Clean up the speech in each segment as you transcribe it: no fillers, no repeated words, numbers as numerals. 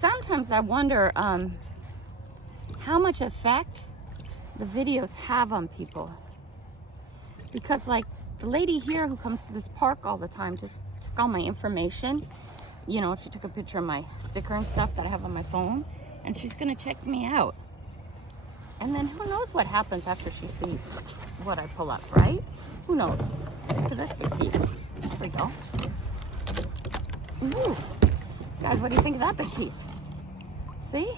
sometimes I wonder how much effect the videos have on people. Because like the lady here who comes to this park all the time just took all my information. You know, she took a picture of my sticker and stuff that I have on my phone, and she's gonna check me out. And then who knows what happens after she sees what I pull up, right? Who knows? Look at this big piece. There we go. Ooh. Guys, what do you think of that big piece? See?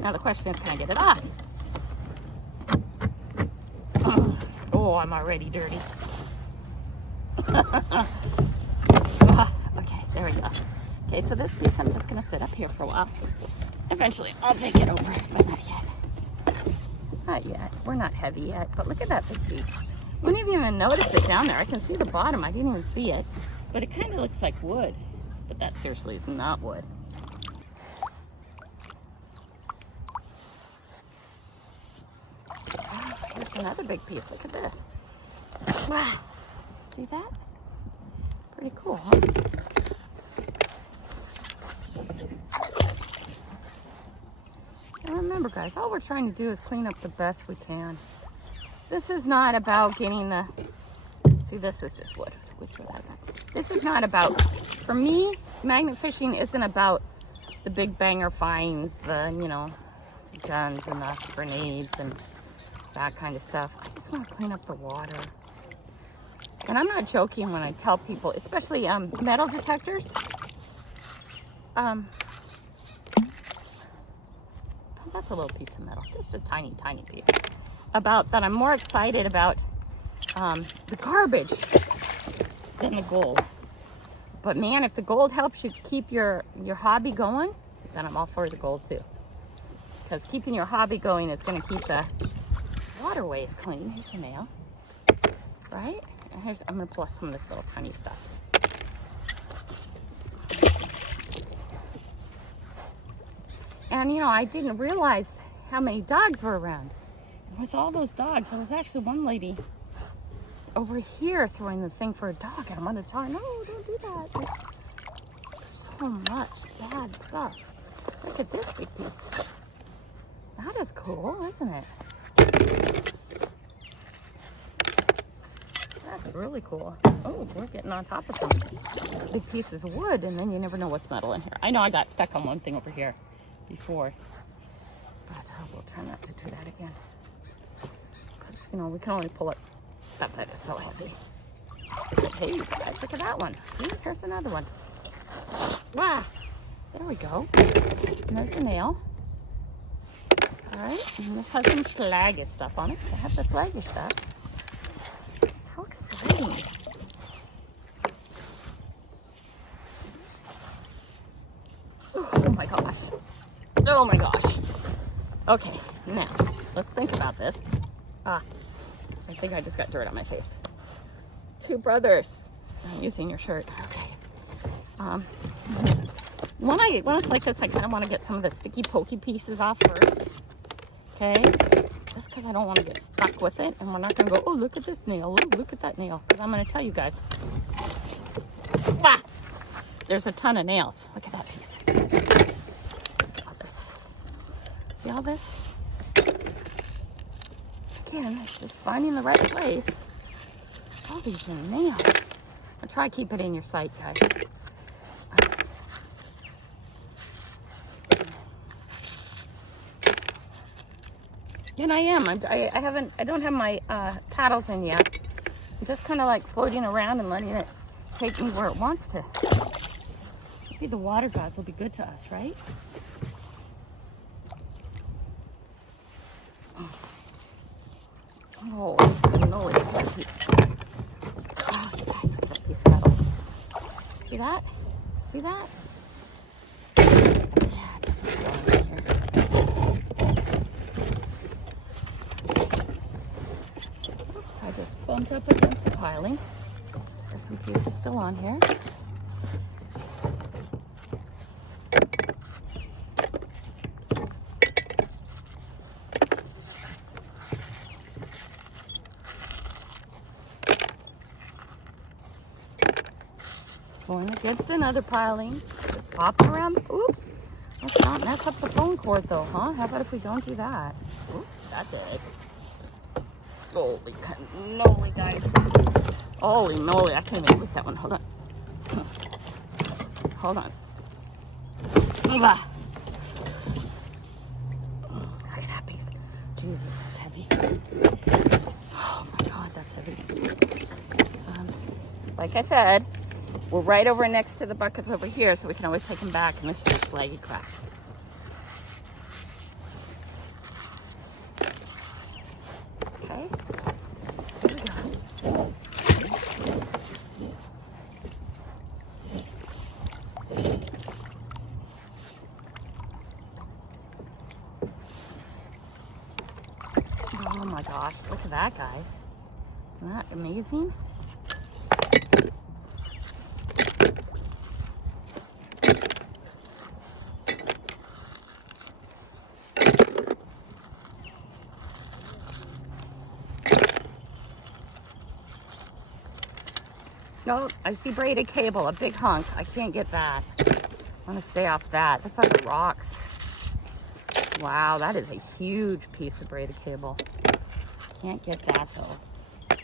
Now the question is, can I get it off? Oh, I'm already dirty. Okay, there we go. Okay, so this piece I'm just gonna sit up here for a while. Eventually I'll take it over, but not yet. Not yet. We're not heavy yet, but look at that big piece. I wouldn't even notice it down there. I can see the bottom. I didn't even see it, but it kind of looks like wood. But that seriously is not wood. Oh, here's another big piece. Look at this. Wow. See that? Pretty cool, huh? And remember, guys, all we're trying to do is clean up the best we can. This is not about getting the... See, this is just wood. So we throw that back. This is not about... For me, magnet fishing isn't about the big banger finds, the, you know, guns and the grenades and that kind of stuff. I just want to clean up the water. And I'm not joking when I tell people, especially metal detectors. Oh, that's a little piece of metal, just a tiny, tiny piece. About that, I'm more excited about the garbage than the gold. But man, if the gold helps you keep your hobby going, then I'm all for the gold too. Because keeping your hobby going is going to keep the waterways clean. Here's a nail, right? And here's, I'm going to pull some of this little tiny stuff. And you know, I didn't realize how many dogs were around. And with all those dogs, there was actually one lady over here throwing the thing for a dog. And I wanted to tell her, no, don't do that. There's so much bad stuff. Look at this big piece. That is cool, isn't it? That's really cool. Oh, we're getting on top of some big pieces of wood, and then you never know what's metal in here. I know I got stuck on one thing over here before, but we'll try not to do that again. Because, you know, we can only pull up stuff that is so heavy. But hey, you guys, look at that one. See, here's another one. Wow, there we go. And there's the nail. All right, and this has some slaggy stuff on it. I have the slaggy stuff. How exciting. Oh my gosh. Oh my gosh. Okay, now, let's think about this. I think I just got dirt on my face. Two brothers. I'm using your shirt. Okay. When it's like this, I kind of want to get some of the sticky pokey pieces off first. Okay? Just because I don't want to get stuck with it. And we're not going to go, oh, look at this nail. Oh, look at that nail. Because I'm going to tell you guys. Wow! There's a ton of nails. Look at that piece. All this. See all this? Again, it's just finding the right place. All these are nails. I'll try to keep it in your sight, guys. And I am. I don't have my paddles in yet. I'm just kind of like floating around and letting it take me where it wants to. Maybe the water gods will be good to us, right? Oh, no, look at that piece. Oh, you guys, look at that piece of metal. See that? See that? Yeah, it doesn't feel in here. Oops, I just bumped up against the piling. There's some pieces still on here. Going against another piling. Bopping around. Oops. Let's not mess up the phone cord though, huh? How about if we don't do that? Oops, that did. Holy cannoli, guys. Holy moly, I can't even lift that one. Hold on. Hold on. Look at that piece. Jesus, that's heavy. Oh my God, that's heavy. Like I said, we're right over next to the buckets over here, so we can always take them back, and this is just leggy crap. Okay. Here we go. Oh my gosh, look at that, guys. Isn't that amazing? No, I see braided cable, a big hunk. I can't get that. I want to stay off that. That's on the rocks. Wow, that is a huge piece of braided cable. Can't get that though.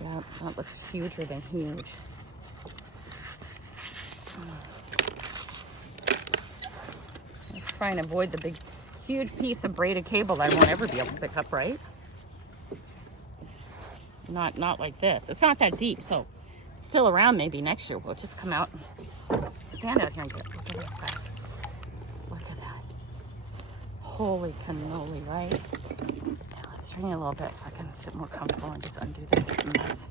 Yeah, that looks huger than huge. Let's try and avoid the big, huge piece of braided cable that I won't ever be able to pick up, right? Not like this. It's not that deep, so it's still around. Maybe next year we'll just come out and stand out here and get. Look at this, guys. Look at that. Holy cannoli, right? Now let's turn it a little bit so I can sit more comfortable and just undo this mess.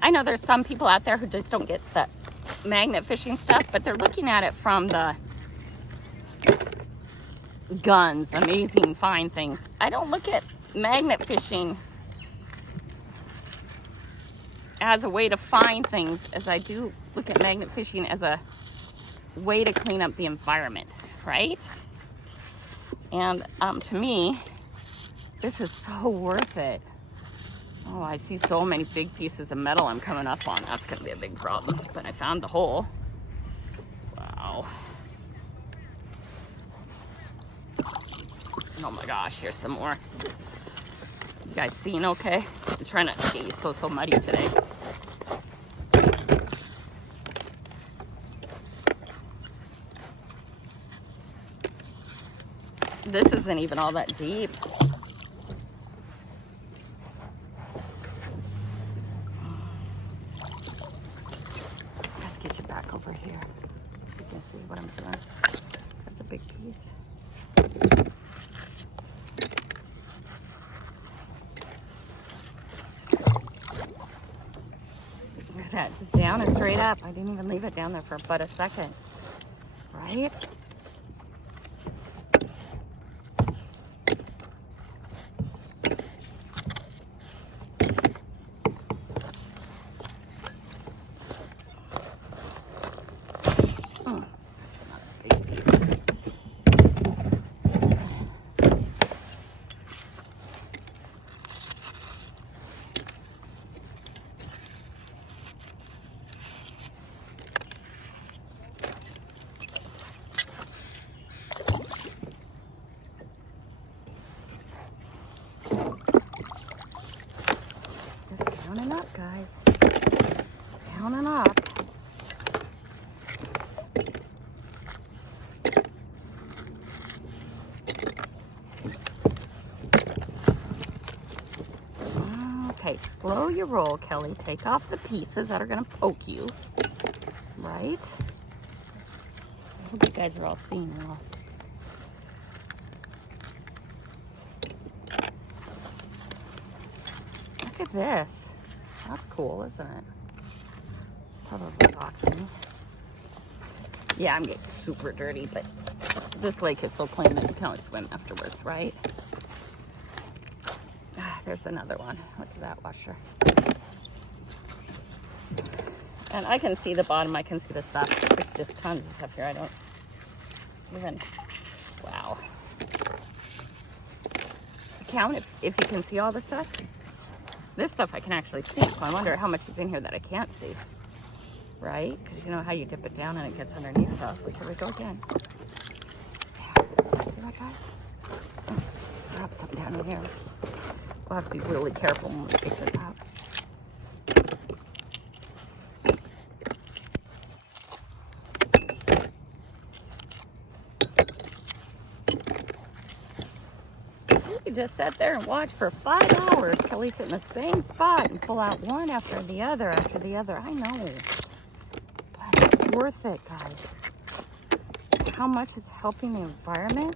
I know there's some people out there who just don't get the magnet fishing stuff, but they're looking at it from the guns, amazing fine things. I don't look at magnet fishing as a way to find things as I do look at magnet fishing as a way to clean up the environment, right? And to me, this is so worth it. Oh, I see so many big pieces of metal I'm coming up on. That's going to be a big problem. But I found the hole. Wow. Oh my gosh, here's some more. You guys seeing okay? I'm trying not to get you so muddy today. This isn't even all that deep. Over here so you can see what I'm doing. There's a big piece. Look at that, just down and straight up. I didn't even leave it down there for but a second, right? Guys, just down and up. Okay, slow your roll, Kelly. Take off the pieces that are going to poke you. Right? I hope you guys are all seeing well. Look at this. That's cool, isn't it? It's probably rocking. Yeah, I'm getting super dirty, but this lake is so clean that you can always swim afterwards, right? there's another one. Look at that washer. And I can see the bottom. I can see the stuff. There's just tons of stuff here. I don't even, wow. Count if you can see all this stuff. This stuff I can actually see, so I wonder how much is in here that I can't see. Right? Because you know how you dip it down and it gets underneath stuff. Look, here we go again. See that, guys? Oh, drop something down in here. We'll have to be really careful when we pick this up. Just sat there and watched for 5 hours. Kelly sit in the same spot and pull out one after the other after the other. I know, but it's worth it, guys. How much it's helping the environment,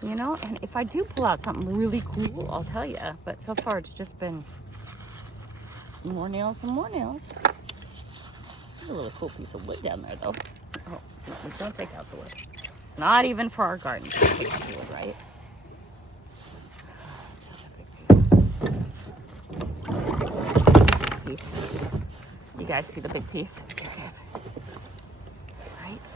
you know? And if I do pull out something really cool, I'll tell you. But so far, it's just been more nails and more nails. There's a really cool piece of wood down there, though. Oh, no, don't take out the wood. Not even for our garden. Take out the wood, right? Piece. You guys see the big piece? There it is. Right?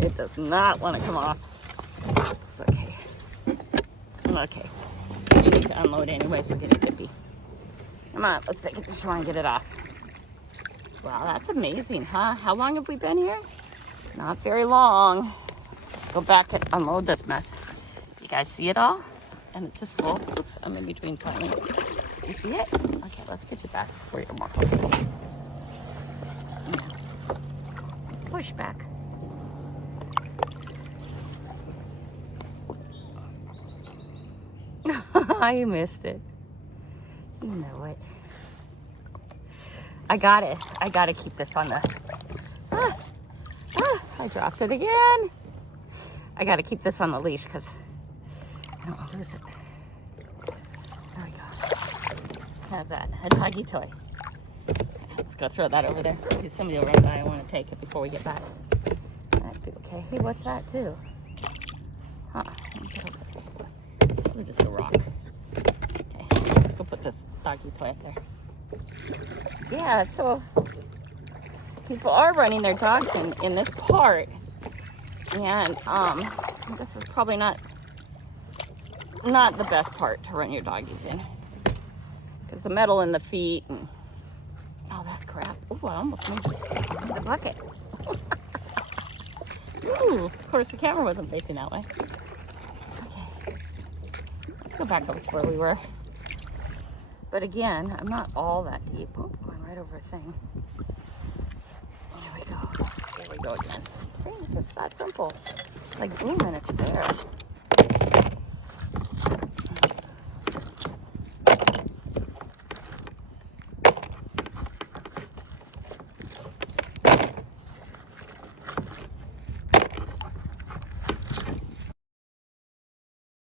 It does not want to come off. It's okay. Okay. You need to unload anyways. We're getting dippy. Come on, let's take it to shore and get it off. Wow, that's amazing, huh? How long have we been here? Not very long. Let's go back and unload this mess. You guys see it all? And it's just full. Oops, I'm in between plants. You see it? Okay, let's get you back where you're more comfortable. Push back. I missed it. You know it. I got it. I gotta keep this on the... I dropped it again. I gotta keep this on the leash because I don't want to lose it. There we go. How's that? A doggy toy. Let's go throw that over there. Maybe somebody will run by. I want to take it before we get back. That'd be okay. Hey, what's that too? Huh. Or just a rock. Okay, let's go put this doggy toy up there. Yeah, so people are running their dogs in this part. And this is probably not the best part to run your doggies in. Because the metal in the feet and all that crap. Ooh, I almost moved the bucket. Ooh, of course the camera wasn't facing that way. Okay, let's go back over to where we were. But again, I'm not all that deep. Oh, going right over a thing. There we go. There we go again. See, it's just that simple. It's like boom and it's there.